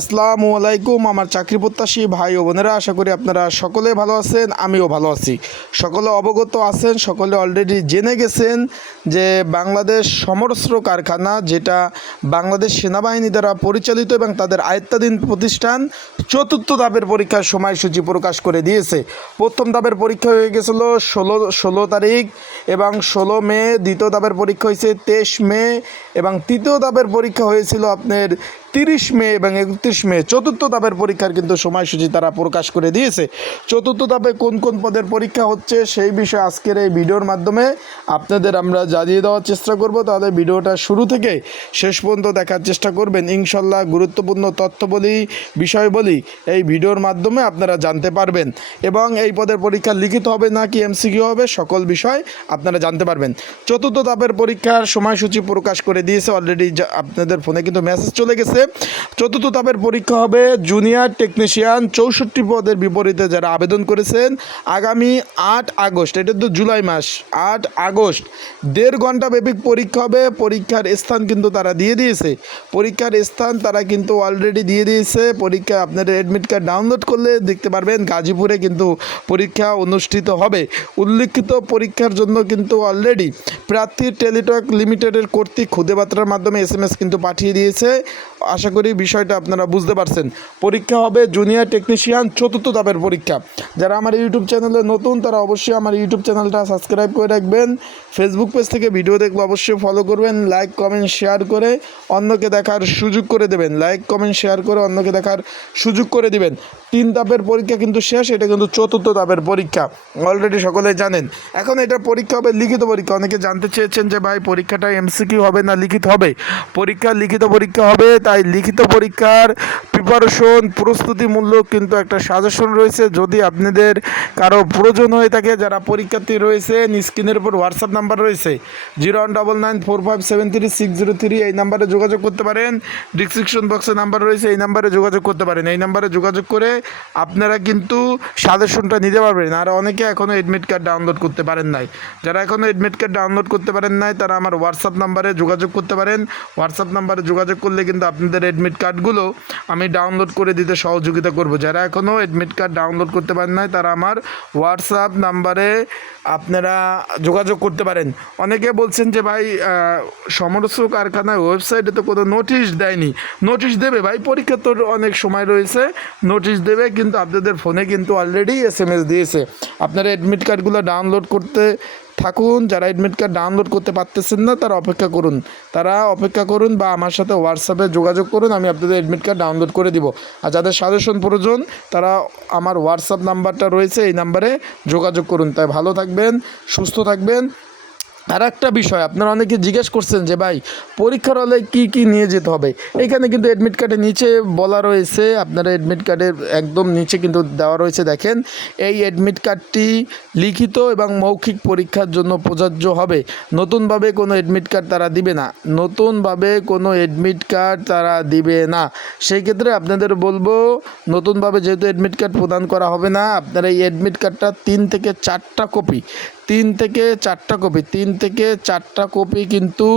আসসালামু আলাইকুম, আমার চাকরি প্রত্যাশী ভাই ও বোনেরা, আশা করি আপনারা সকলে ভালো আছেন, আমিও ভালো আছি। সকলে অবগত আছেন, সকলে অলরেডি জেনে গেছেন যে বাংলাদেশ সমরস্ত্র কারখানা, যেটা বাংলাদেশ সেনাবাহিনী দ্বারা পরিচালিত এবং তাদের আয়ত্তাধীন প্রতিষ্ঠান চতুর্থ ধাপের পরীক্ষার সময়সূচি প্রকাশ করে দিয়েছে। প্রথম ধাপের পরীক্ষা হয়ে গেছিল ষোলো ষোলো তারিখ এবং ষোলো মে, দ্বিতীয় ধাপের পরীক্ষা হয়েছে তেইশ মে এবং তৃতীয় ধাপের পরীক্ষা হয়েছিল আপনার তিরিশ মে এবং একত্রিশ মে চতুর্থ ধাপের পরীক্ষার কিন্তু সময়সূচি তারা প্রকাশ করে দিয়েছে। চতুর্থ ধাপে কোন কোন পদের পরীক্ষা হচ্ছে সেই বিষয়ে আজকের এই ভিডিওর মাধ্যমে আপনাদের আমরা জানিয়ে দেওয়ার চেষ্টা করব। তাহলে ভিডিওটা শুরু থেকে শেষ পর্যন্ত দেখার চেষ্টা করবেন। ইনশাল্লাহ গুরুত্বপূর্ণ তথ্য বলি বিষয় বলি এই ভিডিওর মাধ্যমে আপনারা জানতে পারবেন। এবং এই পদের পরীক্ষা লিখিত হবে নাকি এমসিকিউ হবে, সকল বিষয় আপনারা জানতে পারবেন। চতুর্থ ধাপের পরীক্ষার সময়সূচি প্রকাশ করে দিয়েছে। অলরেডি আপনাদের ফোনে কিন্তু মেসেজ চলে গেছে। চতুর্থ ধাপের পরীক্ষা হবে জুনিয়র টেকনিশিয়ান চৌষট্টি পদের বিপরীতে যারা আবেদন করেছেন আগামী আট আগস্ট, এটা তো জুলাই মাস, আট আগস্ট, দেড় ঘণ্টা ব্যাপী পরীক্ষা হবে, পরীক্ষার স্থান কিন্তু তারা দিয়ে দিয়েছে। পরীক্ষার স্থান তারা কিন্তু অলরেডি দিয়ে দিয়েছে পরীক্ষা আপনার অ্যাডমিট কার্ড ডাউনলোড করলে দেখতে পারবেন গাজীপুরে কিন্তু পরীক্ষা অনুষ্ঠিত হবে। উল্লিখিত পরীক্ষার জন্য কিন্তু অলরেডি প্রার্থী টেলিটক লিমিটেডের কর্তৃক খুদে বার্তার মাধ্যমে এস এম এস কিন্তু পাঠিয়ে দিয়েছে। আশা করি বিষয়টা আপনারা বুঝতে পারছেন। পরীক্ষা হবে জুনিয়র টেকনিশিয়ান চতুর্থ ধাপের পরীক্ষা। যারা আমার ইউটিউব চ্যানেলে নতুন, তারা অবশ্যই আমার ইউটিউব চ্যানেলটা সাবস্ক্রাইব করে রাখবেন। ফেসবুক পেজ থেকে ভিডিও দেখলে অবশ্যই ফলো করবেন। লাইক কমেন্ট শেয়ার করে অন্যকে দেখার সুযোগ করে দেবেন। লাইক কমেন্ট শেয়ার করে অন্যকে দেখার সুযোগ করে দিবেন। তিন ধাপের পরীক্ষা কিন্তু শেষ, এটা কিন্তু চতুর্থ ধাপের পরীক্ষা। অলরেডি সকলে জানেন। এখন এটা পরীক্ষা হবে লিখিত পরীক্ষা। অনেকে জানতে চেয়েছেন যে ভাই, পরীক্ষাটা এমসিকিউ হবে না লিখিত হবে? পরীক্ষা লিখিত পরীক্ষা হবে তাই লিখিত পরীক্ষার প্রিপারেশন প্রস্তুতিমূলক কিন্তু একটা সাজেশন রয়েছে। যদি আপনাদের কারও প্রয়োজন হয়ে থাকে, যারা পরীক্ষার্থী রয়েছে, স্ক্রিনের উপর হোয়াটসঅ্যাপ নাম্বার রয়েছে zero one double nine four five seven three six zero three এই নাম্বারে যোগাযোগ করতে পারেন। ডিসক্রিপশন বক্সে নাম্বার রয়েছে, এই নাম্বারে যোগাযোগ করতে পারেন। এই নাম্বারে যোগাযোগ করে আপনারা কিন্তু সাজেশনটা নিতে পারবেন। আর অনেকে এখনও এডমিট কার্ড ডাউনলোড করতে পারেন নাই। যারা এখনও এডমিট কার্ড ডাউনলোড করতে পারেন নাই, তারা আমার হোয়াটসঅ্যাপ নাম্বারে যোগাযোগ করতে পারেন। হোয়াটসঅ্যাপ নাম্বারে যোগাযোগ করলে কিন্তু আপনাদের এডমিট কার্ডগুলো আমি ডাউনলোড করে দিতে সহযোগিতা করব। যারা এখনও এডমিট কার্ড ডাউনলোড করতে পারেন নাই, তারা আমার হোয়াটসঅ্যাপ নাম্বারে আপনারা যোগাযোগ করতে পারেন। অনেকে বলছেন যে, ভাই সমরস্য কারখানায় ওয়েবসাইটে তো কোনো নোটিশ দেয়নি। নোটিশ দেবে, ভাই, পরীক্ষা তোর অনেক সময় রয়েছে নোটিশ দেবে, কিন্তু আপনাদের ফোনে কিন্তু অলরেডি এস এম এস দিয়েছে। আপনারা অ্যাডমিট কার্ডগুলো ডাউনলোড করতে থাকুন, যারা অ্যাডমিট কার্ড ডাউনলোড করতে পারতেছেন না, তারা অপেক্ষা করুন। তারা অপেক্ষা করুন বা আমার সাথে হোয়াটসঅ্যাপে যোগাযোগ করুন, আমি আপনাদের অ্যাডমিট কার্ড ডাউনলোড করে দিব। আর যাদের সাজেশন প্রয়োজন, তারা আমার হোয়াটসঅ্যাপ নাম্বারটা রয়েছে, এই নাম্বারে যোগাযোগ করুন। তাই ভালো থাকবেন, সুস্থ থাকবেন। আর একটা বিষয়, আপনারা অনেকে জিজ্ঞেস করছেন যে ভাই, পরীক্ষার হলে কি কি নিয়ে যেতে হবে? এখানে কিন্তু অ্যাডমিট কার্ডের নিচে বলা রয়েছে, আপনারা অ্যাডমিট কার্ডের একদম নিচে কিন্তু দেওয়া রয়েছে, দেখেন। এই অ্যাডমিট কার্ডটি লিখিত এবং মৌখিক পরীক্ষার জন্য প্রযোজ্য হবে। নতুনভাবে কোনো অ্যাডমিট কার্ড তারা দিবে না। নতুনভাবে কোনো অ্যাডমিট কার্ড তারা দিবে না। সেই ক্ষেত্রে আপনাদের বলব, নতুনভাবে যেহেতু অ্যাডমিট কার্ড প্রদান করা হবে না, আপনারা এই অ্যাডমিট কার্ডটা তিন থেকে চারটা কপি তিন থেকে চারটা কপি তিন থেকে চারটা কপি কিন্তু